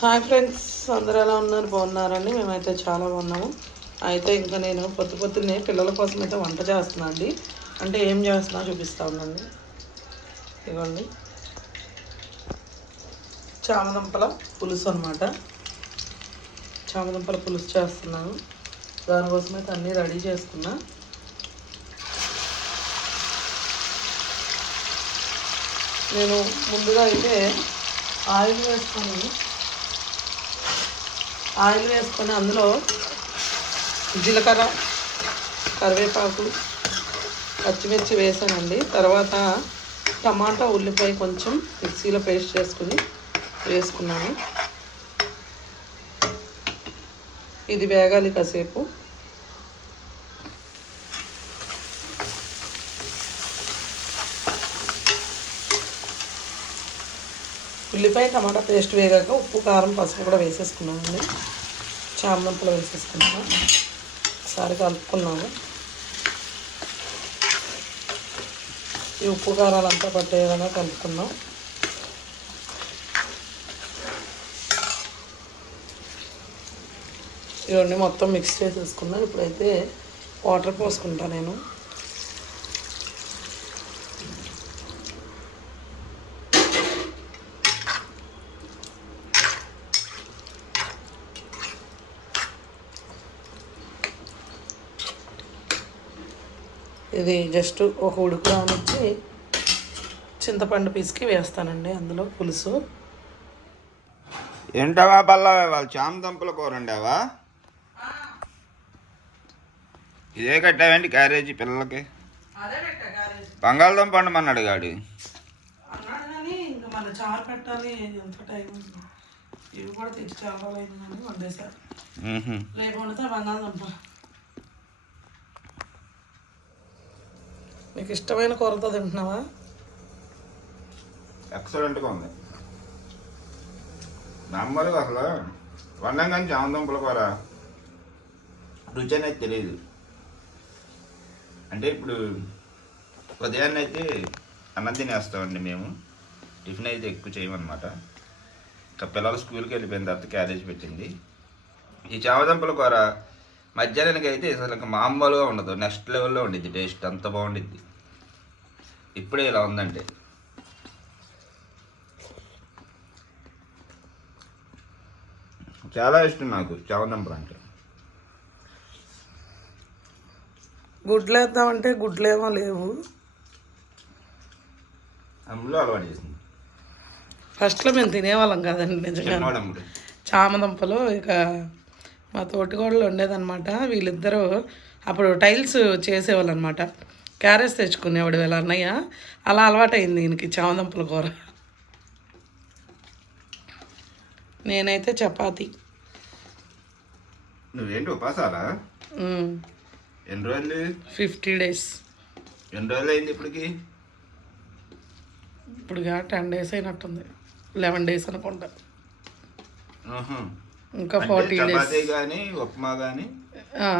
Hi friends అందరూ ఎలా ఉన్నారు? బాగున్నారండి? మేమైతే చాలా బాగున్నాము. అయితే ఇంకా నేను పొద్దు పొద్దున్నే పిల్లల కోసం అయితే వంట చేస్తున్నా అండి. అంటే ఏం చేస్తున్నా చూపిస్తా ఉండండి. ఇవ్వండి. చామదుంపల పులుసు అనమాట చామదుంపల పులుసు చేస్తున్నాను. దానికోసం అయితే అన్నీ రెడీ చేసుకున్నా. నేను ముందుగా అయితే ఆయిల్ వేసుకొని ఆయిల్ వేసుకొని అందులో జీలకర్ర కరివేపాకు పచ్చిమిర్చి వేసానండి. తర్వాత టమాటా ఉల్లిపాయ కొంచెం మిక్సీలో పేస్ట్ చేసుకుని వేసుకున్నాను. ఇది వేగాలి కాసేపు. ఉల్లిపాయ టమాటా పేస్ట్ వేగాక ఉప్పు కారం పసుపు కూడా వేసేసుకున్నామండి చామంతులు వేసేసుకున్నాము ఒకసారి కలుపుకున్నాము ఈ ఉప్పు కారాలంతా పట్టే విధంగా కలుపుకున్నాం. ఇవన్నీ మొత్తం మిక్స్ చేసేసుకున్నాను. ఇప్పుడైతే వాటర్ పోసుకుంటా నేను. ఇది జస్ట్ ఒక ఉడుకు రానిచ్చి చింతపండు పిసికి వేస్తానండి అందులో పులుసు. ఏంటవా పల్ల వాళ్ళు చామదుంపల కూర వండావా? ఇదే కట్టావేంటి క్యారేజీ పిల్లలకి? బంగాళదుంప వండమన్నాడు గాడు. అన్నాడు కానీ ఇంకా మన చారు పెట్టాలి ఎంత టైం ఉంది. ఇవి కూడా తెచ్చి చాలా రోజులు అయింది కానీ వండేసారు మ్మ్హ్మ్. రేపు వండితే బంగాళదుంప. మీకు ఇష్టమైన కూరతో తింటున్నావా? ఎక్సలెంట్గా ఉంది. నమ్మరు అసలు. వండం కానీ చామదుంపల కూర. రుచి అనేది తెలియదు అంటే ఇప్పుడు ఉదయాన్నే అయితే అన్నం తినేస్తామండి మేము. టిఫిన్ అయితే ఎక్కువ చేయమన్నమాట. ఇంకా పిల్లలు స్కూల్కి వెళ్ళిపోయిన తర్వాత క్యారేజ్ పెట్టింది. ఈ చామదుంపల కూర మధ్యాహ్నానికి అయితే అసలు ఇంకా మామూలుగా ఉండదు. నెక్స్ట్ లెవెల్లో ఉండిద్ది. టేస్ట్ అంత బాగుండిద్ది. ఇప్పుడే ఇలా ఉందంటే. చాలా ఇష్టం నాకు చామదుంపలు అంటే గుడ్లు వేద్దామంటే గుడ్లు ఏమో లేవు. అమ్ములు అలవాటు చేసింది. ఫస్ట్లో మేము తినేవాళ్ళం కాదండి నిజంగా. చామదుంపలు ఇక మా తోటికోడలు ఉండేదన్నమాట. వీళ్ళిద్దరూ అప్పుడు టైల్స్ చేసేవాళ్ళు అనమాట క్యారెస్ తెచ్చుకునేవాడు వీళ్ళ అన్నయ్య. అలా అలవాటైంది ఈయనకి చామదుంపల కూర. నేనైతే చపాతి. నువ్వేంటి ఉపాసాలా? ఎన్ని రోజులు? Fifty days. ఎన్ని రోజులు అయింది ఇప్పటికి ఇప్పుడుగా టెన్ డేస్ అయినట్టుంది. లెవెన్ డేస్ అనుకుంటా. ఇంకా ఫార్టీ చపాతీ కానీ ఉప్మా కానీ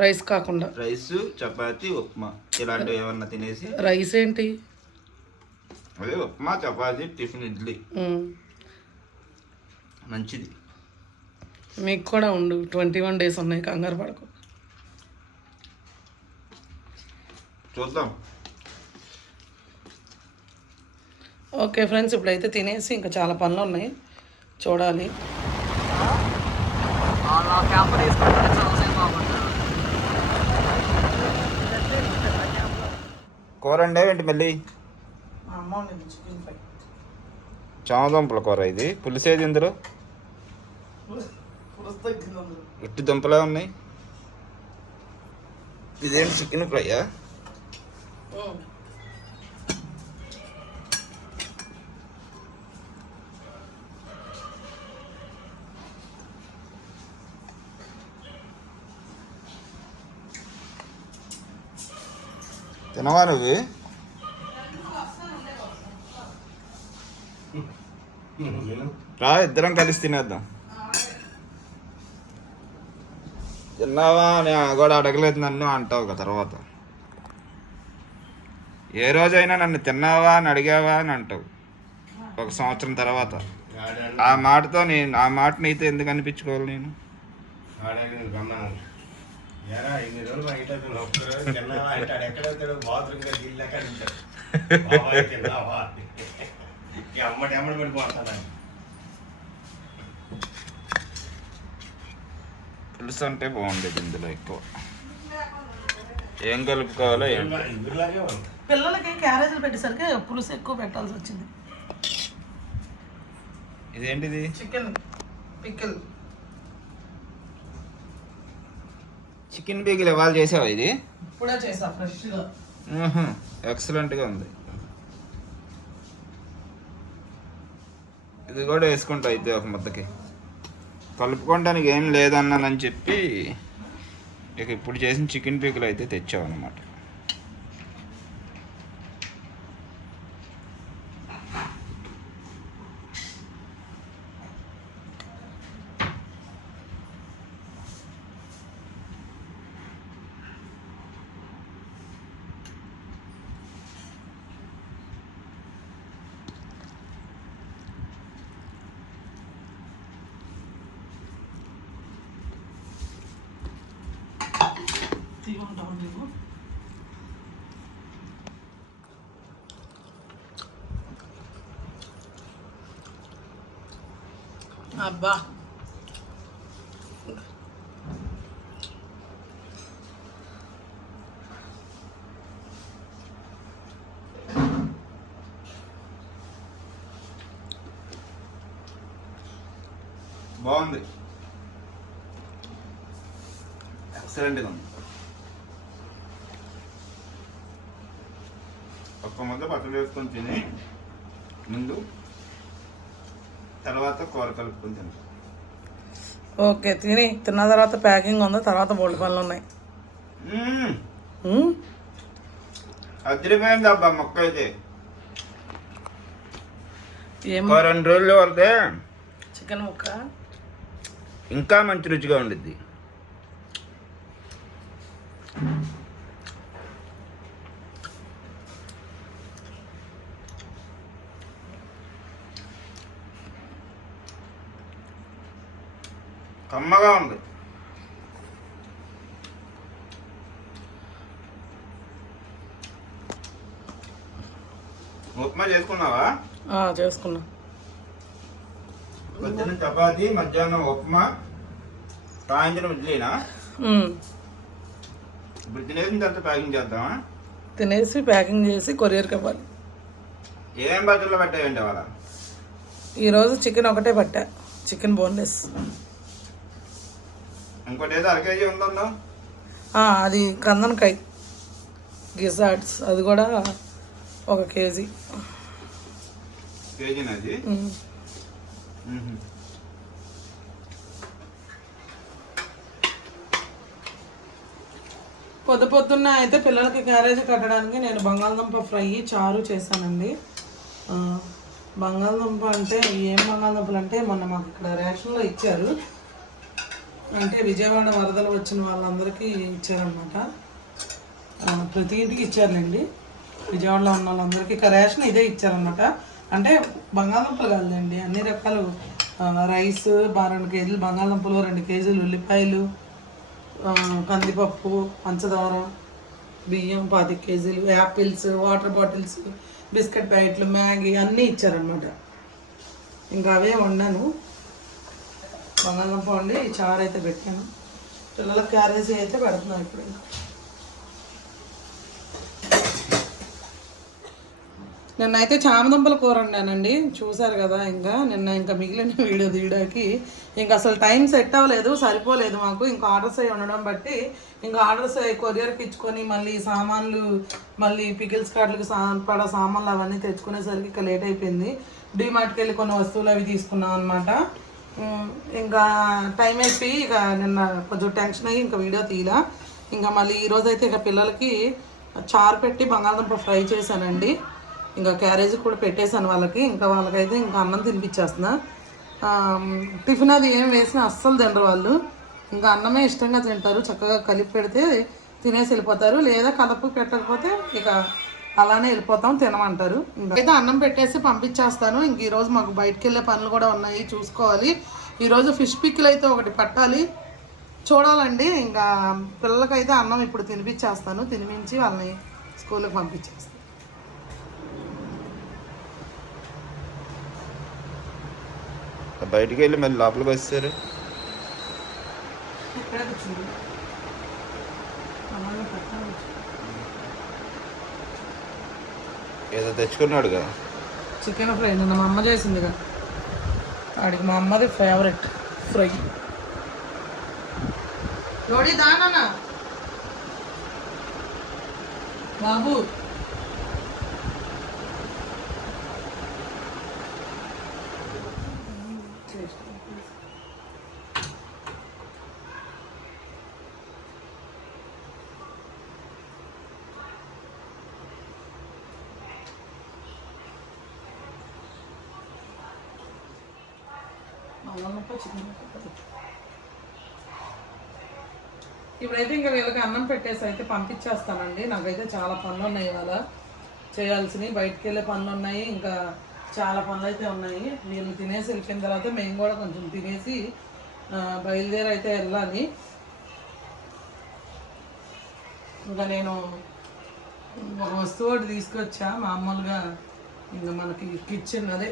రైస్ కాకుండా. రైస్ చపాతీ ఉప్మా. ఇలాంటివి ఏమన్నా తినేసి? రైస్ ఏంటి? అదే ఉప్మా చపాతీ టిఫిన్ ఇడ్లీ. మంచిది. మీకు కూడా ఉండు. ట్వంటీ వన్ డేస్ ఉన్నాయి కంగారు పడకు. చూద్దాం. ఓకే ఫ్రెండ్స్ ఇప్పుడైతే తినేసి ఇంకా చాలా పనులు ఉన్నాయి. చూడాలి. కూర ఉండేవేంటి మళ్ళీ? మా అమ్మ చికెన్ ఫ్రై చామదుంపల కూర ఇది. పులిసేది ఇందులో? ఇట్టి దుంపలే ఉన్నాయి. ఇదేంటి చికెన్ ఫ్రైయా తినవా నువ్వు రా ఇద్దరం కలిసి తినేద్దాం. తిన్నావా నేను కూడా అడగలేదు నన్ను అంటావు కదా తర్వాత. ఏ రోజైనా నన్ను తిన్నావా అని అడిగావా అని అంటావు. ఒక సంవత్సరం తర్వాత. ఆ మాటతో నేను ఆ మాట నీతో ఎందుకు అనిపించుకోవాలి నేను? ఇన్ని రోజులు మా ఇంట్లో తిన్నావా బాత్రూమ్ ఎక్కడ ఉంటాడు? బాబాయ్ తిన్నావా? ఈ అమ్మటి అమ్మడి పడిపోతాను పులుసు అంటే బాగుండేది ఇందులో ఎక్కువ. ఏం కలుపుకోవాలో పిల్లలకి క్యారేజీలు పెట్టేసరికి పులుసు ఎక్కువ పెట్టాల్సి వచ్చింది. ఇదేంటిది? చికెన్ పికిల్ చికెన్ బీగిల్ ఇవాళ చేసావా ఇది? ఇప్పుడే చేసా ఫ్రెష్గా. ఎక్సలెంట్గా ఉంది. ఇది కూడా వేసుకుంటా అయితే ఒక ముద్దకి. కలుపుకోవడానికి ఏం లేదన్నానని చెప్పి ఇక ఇప్పుడు చేసిన చికెన్ పీకులు అయితే తెచ్చావు అనమాట తీసుకుంటాం మేము అబ్బా. బాగుంది. ఎక్సలెంట్గా ఉంది. ముద్ద పచ్చడి వేసుకొని తిని ముందు తర్వాత కూర కలుపుకొని తింటాం ఓకే తిని తిన్న తర్వాత ప్యాకింగ్ ఉంది తర్వాత బోల్డ్ పనులు ఉన్నాయి? అదిరిపోయింది అబ్బా మొక్క అయితే. రెండు రోజులు వరకే చికెన్ ముక్క? ఇంకా మంచి రుచిగా ఉండిద్ది. కమ్మగా ఉంది. ఉప్మా చేసుకున్నావా? చేసుకున్నా. పొద్దున్న చపాతి మధ్యాహ్నం ఉప్మా సాయంత్రం ఇడ్లీనా. ఇప్పుడు తినేసిన తర్వాత ప్యాకింగ్ చేద్దామా? తినేసి ప్యాకింగ్ చేసి కొరియర్కి ఇవ్వాలి. ఏం బట్టల్లో పెట్టాయండి వాళ్ళ ఈరోజు చికెన్ ఒకటే పట్టా. Chicken boneless. ఇంకోటి ఏదో ఉందన్నా? అది కందనకాయ. గిజార్డ్స్. అది కూడా ఒక కేజీ. కేజీనా అది. పొద్దు పొద్దున్న అయితే పిల్లలకి క్యారేజ్ కట్టడానికి నేను బంగాళదుంప ఫ్రై చారు చేశానండి. బంగాళదుంప అంటే ఏం బంగాళదుంపలు అంటే మొన్న మాకు ఇక్కడ రేషన్లో ఇచ్చారు. అంటే విజయవాడ వరదలు వచ్చిన వాళ్ళందరికీ ఇచ్చారనమాట ప్రతి ఇంటికి ఇచ్చారులేండి. విజయవాడలో ఉన్న వాళ్ళందరికీ ఇక రేషన్ ఇదే ఇచ్చారనమాట అంటే బంగాళదుంపలు కాదులేండి అన్ని రకాలు. రైస్ రెండు కేజీలు బంగాళదుంపలు రెండు కేజీలు ఉల్లిపాయలు కందిపప్పు పంచదార బియ్యం పాతి కేజీలు యాపిల్స్ వాటర్ బాటిల్స్ బిస్కెట్ ప్యాకెట్లు మ్యాగీ అన్నీ ఇచ్చారనమాట ఇంకా అవే వండాను. బంగాళదుంప వండి చారు అయితే పెట్టాను. పిల్లలకు క్యారేజీ అయితే పెడుతున్నాను ఇప్పుడు నిన్న నిన్నైతే చామదుంపల కూర వండానండి. చూసారు కదా ఇంకా నిన్న ఇంకా మిగిలిన వీడియో తీయడానికి. ఇంకా అసలు టైం సెట్ అవ్వలేదు సరిపోలేదు మాకు. ఇంకా ఆర్డర్స్ అయి ఉండడం బట్టి ఇంకా ఆర్డర్స్ అయ్యి కొరియర్కి ఇచ్చుకొని మళ్ళీ సామాన్లు మళ్ళీ పికిల్స్ కార్డులకు సా పడ సామాన్లు అవన్నీ తెచ్చుకునేసరికి ఇంకా లేట్ అయిపోయింది. డీమార్ట్కి వెళ్ళి కొన్ని వస్తువులు అవి తీసుకున్నాం అనమాట ఇంకా టైం అయిపోయి ఇక నిన్న కొంచెం టెన్షన్ అయ్యి ఇంకా వీడియో తీయలా. ఇంకా మళ్ళీ ఈరోజు అయితే ఇక పిల్లలకి చారు పెట్టి బంగాళదుంప ఫ్రై చేశానండి. ఇంకా క్యారేజ్ కూడా పెట్టేశాను వాళ్ళకి. ఇంకా వాళ్ళకైతే ఇంకా అన్నం తినిపించేస్తున్నా. టిఫిన్ అది ఏం వేసినా అస్సలు తినరు వాళ్ళు. ఇంకా అన్నమే ఇష్టంగా తింటారు. చక్కగా కలిపి పెడితే తినేసి వెళ్ళిపోతారు. లేదా కలపు పెట్టకపోతే ఇక అలానే వెళ్ళిపోతాం తినమంటారు. ఇంకా అయితే అన్నం పెట్టేసి పంపించేస్తాను. ఇంక ఈరోజు మాకు బయటికి వెళ్ళే పనులు కూడా ఉన్నాయి చూసుకోవాలి. ఈరోజు ఫిష్ పిక్కిలు అయితే ఒకటి పట్టాలి. చూడాలండి. ఇంకా పిల్లలకైతే అన్నం ఇప్పుడు తినిపించేస్తాను. తినిపించి వాళ్ళని స్కూల్కి పంపించేస్తాను. బయటికి వెళ్ళి మళ్ళీ లోపలికి వచ్చారు ఇక్కడే కూర్చుంది అన్నం పెట్టాలి. ఏదో తెచ్చుకున్నాడు కదా. చికెన్ ఫ్రై నిన్న మా అమ్మ చేసిందిగా వాడికి మా అమ్మది ఫేవరెట్ ఫ్రై. లోడి దానా బాబు. ఇప్పుడైతే ఇంకా వీళ్ళకి అన్నం పెట్టేసి అయితే పంపించేస్తానండి. నాకైతే చాలా పనులు ఉన్నాయి ఇవాళ. చేయాల్సినవి బయటికి వెళ్ళే పనులు ఉన్నాయి ఇంకా చాలా పనులు అయితే ఉన్నాయి. వీళ్ళు తినేసి వెళ్ళిపోయిన తర్వాత మేము కూడా కొంచెం తినేసి బయలుదేరి అయితే వెళ్ళాలి. ఇంకా నేను ఒక వస్తువు ఒకటి తీసుకొచ్చా. మామూలుగా ఇంకా మనకి కిచెన్ అదే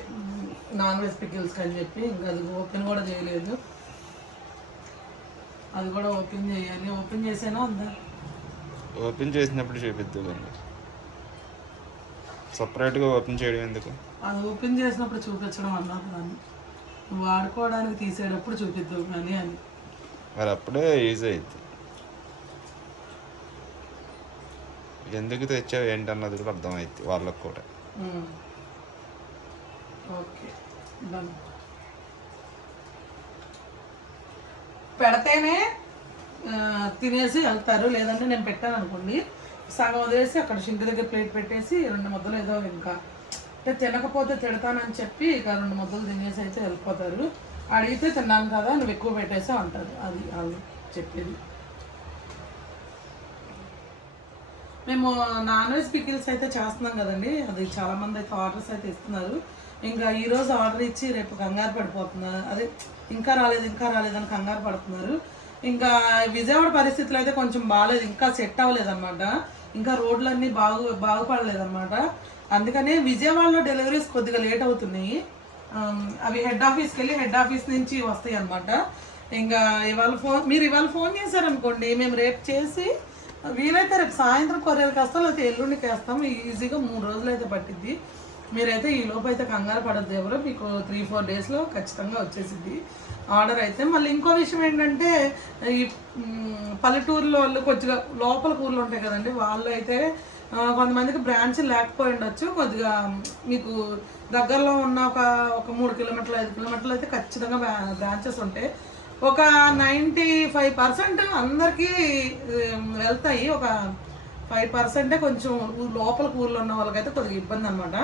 నాన్ వెజ్ పికిల్స్కి అని చెప్పి ఇంకా అది ఓపెన్ కూడా చేయలేదు. అది కూడా ఓపెన్ చేయాలి. ఓపెన్ చేసేనా అందా ఓపెన్ చేసినప్పుడు చూపిద్దామండి సపరేట్గా ఓపెన్ చేయడం ఎందుకు? అది ఓపెన్ చేసినప్పుడు చూపించడం అన్నారు దాన్ని. వాడుకోవడానికి తీసేటప్పుడు చూపిద్దావు కానీ అని. మరి అప్పుడే యూజ్ అయ్యింది ఎందుకు తెచ్చావు ఏంటన్నది కూడా అర్థమైంది వాళ్ళకు కూడా. ఓకే డన్ పెడితేనే తినేసి వెళ్తారు. లేదంటే నేను పెట్టాను అనుకోండి సగం వదిలేసి అక్కడ షింక్ దగ్గర ప్లేట్ పెట్టేసి రెండు ముద్దలు ఏదో ఇంకా అంటే తినకపోతే తిడతానని చెప్పి ఇక రెండు ముద్దలు తినేసి అయితే వెళ్ళిపోతారు. అడిగితే తిన్నాను కదా నువ్వు ఎక్కువ పెట్టేసా అంటారు. అది వాళ్ళు చెప్పేది. మేము నాన్ వెజ్ పికిల్స్ అయితే చేస్తున్నాం కదండి. అది చాలామంది అయితే ఆర్డర్స్ అయితే ఇస్తున్నారు. ఇంకా ఈరోజు ఆర్డర్ ఇచ్చి రేపు కంగారు పడిపోతున్నారు. అదే ఇంకా రాలేదు ఇంకా రాలేదని కంగారు పడుతున్నారు. ఇంకా విజయవాడ పరిస్థితులు అయితే కొంచెం బాగాలేదు ఇంకా సెట్ అవ్వలేదన్నమాట. ఇంకా రోడ్లన్నీ బాగు బాగుపడలేదన్నమాట. అందుకనే విజయవాడలో డెలివరీస్ కొద్దిగా లేట్ అవుతున్నాయి. అవి హెడ్ ఆఫీస్కి వెళ్ళి హెడ్ ఆఫీస్ నుంచి వస్తాయి అనమాట ఇంకా ఇవాళ ఫోన్ మీరు ఇవాళ ఫోన్ చేశారనుకోండి మేము రేపు చేసి వీలైతే రేపు సాయంత్రం కొరియర్కి వస్తాం లేకపోతే ఎల్లుండికి వేస్తాం. ఈజీగా మూడు రోజులు అయితే పట్టిద్ది. మీరైతే ఈ లోపు అయితే కంగారు పడద్దు ఎవరు మీకు త్రీ ఫోర్ డేస్లో ఖచ్చితంగా వచ్చేసింది ఆర్డర్ అయితే మళ్ళీ ఇంకో విషయం ఏంటంటే ఈ పల్లెటూరులో వాళ్ళు కొద్దిగా లోపల కూరలు ఉంటాయి కదండి వాళ్ళు అయితే కొంతమందికి బ్రాంచ్ లేకపోయి ఉండొచ్చు. కొద్దిగా మీకు దగ్గరలో ఉన్న ఒక ఒక మూడు కిలోమీటర్లు ఐదు కిలోమీటర్లు అయితే ఖచ్చితంగా బ్రాంచెస్ ఉంటాయి. ఒక నైంటీ ఫైవ్ పర్సెంట్ అందరికీ వెళ్తాయి. ఒక ఫైవ్ పర్సెంటే కొంచెం లోపల ఊర్లో ఉన్న వాళ్ళకైతే కొద్దిగా ఇబ్బంది అనమాట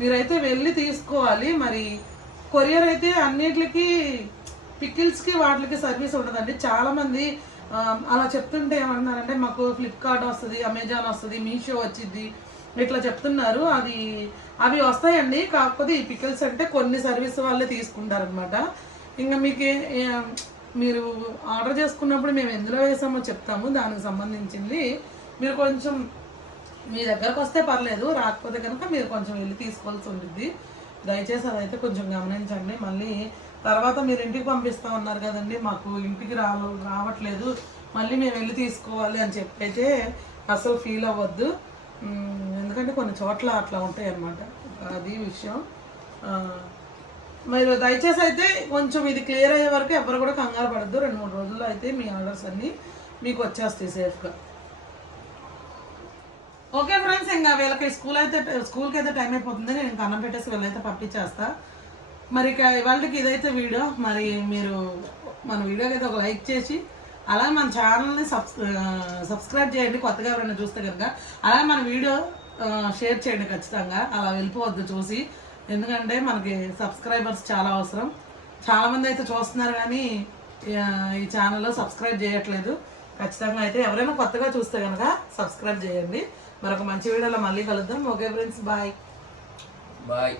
మీరైతే వెళ్ళి తీసుకోవాలి. మరి కొరియర్ అయితే అన్నిటికి పికిల్స్కి వాటికి సర్వీస్ ఉండదండి చాలామంది అలా చెప్తుంటే ఏమంటున్నారంటే మాకు ఫ్లిప్కార్ట్ వస్తుంది అమెజాన్ వస్తుంది మీషో వచ్చింది ఇట్లా చెప్తున్నారు. అది అవి వస్తాయండి. కాకపోతే ఈ పికిల్స్ అంటే కొన్ని సర్వీస్ వాళ్ళే తీసుకుంటారనమాట ఇంకా మీకు మీరు ఆర్డర్ చేసుకున్నప్పుడు మేము ఎందులో వేసామో చెప్తాము. దానికి సంబంధించింది. మీరు కొంచెం మీ దగ్గరకు వస్తే పర్లేదు రాకపోతే కనుక మీరు కొంచెం వెళ్ళి తీసుకోవాల్సి ఉంటుంది దయచేసి అదైతే కొంచెం గమనించండి. మళ్ళీ తర్వాత మీరు ఇంటికి పంపిస్తా ఉన్నారు కదండి మాకు ఇంటికి రావ రావట్లేదు. మళ్ళీ మేము వెళ్ళి తీసుకోవాలి అని చెప్పి అయితే అసలు ఫీల్ అవ్వద్దు. ఎందుకంటే కొన్ని చోట్ల అట్లా ఉంటాయి అన్నమాట అది విషయం. మీరు దయచేసి అయితే కొంచెం ఇది క్లియర్ అయ్యే వరకు ఎవరు కూడా కంగారు పడద్దు. రెండు మూడు రోజుల్లో అయితే మీ ఆర్డర్స్ అన్నీ మీకు వచ్చేస్తాయి సేఫ్గా ఓకే ఫ్రెండ్స్ ఇంకా వీళ్ళకి స్కూల్ అయితే స్కూల్కి అయితే టైం అయిపోతుంది. నేను ఇంకా అన్నం పెట్టేసి వీళ్ళైతే పంపించేస్తా. మరి ఇక ఇవాళకి ఇదైతే వీడియో. మరి మీరు మన వీడియోకి అయితే ఒక లైక్ చేసి అలాగే మన ఛానల్ని సబ్స్ సబ్స్క్రైబ్ చేయండి కొత్తగా ఎవరైనా చూస్తే కనుక. అలాగే మన వీడియో షేర్ చేయండి ఖచ్చితంగా. అలా వెళ్ళిపోవద్దు చూసి. ఎందుకంటే మనకి సబ్స్క్రైబర్స్ చాలా అవసరం. చాలామంది అయితే చూస్తున్నారు కానీ ఈ ఛానల్లో సబ్స్క్రైబ్ చేయట్లేదు. ఖచ్చితంగా అయితే ఎవరైనా కొత్తగా చూస్తే కనుక సబ్స్క్రైబ్ చేయండి. మరొక మంచి వీడియోలో మళ్ళీ కలుద్దాం. Okay friends bye bye